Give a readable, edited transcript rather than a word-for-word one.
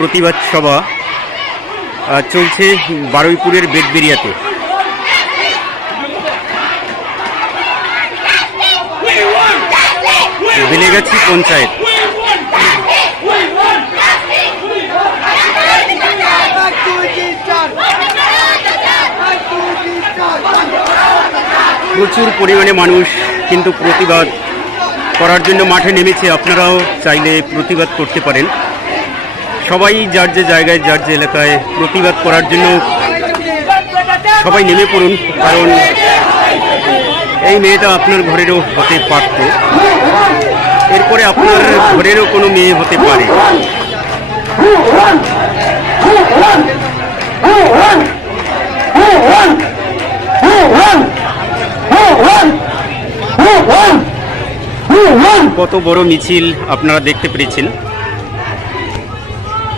প্রতিবাদ সভা চলছে বারুইপুরের বেদবেরিয়াতে। বেলেগাছি পঞ্চায়েত। প্রচুর পরিমাণে মানুষ কিন্তু প্রতিবাদ করার জন্য মাঠে নেমেছে। আপনারাও চাইলে প্রতিবাদ করতে পারেন। সবাই যার যে জায়গায় যার যে এলাকায় প্রতিবাদ করার জন্য সবাই নেমে পড়ুন, কারণ এই মেয়েটা আপনার ঘরেরও হতে পারত, এরপরে আপনার ঘরেরও কোনো মেয়ে হতে পারে। কত বড় মিছিল আপনারা দেখতে পেরেছেন।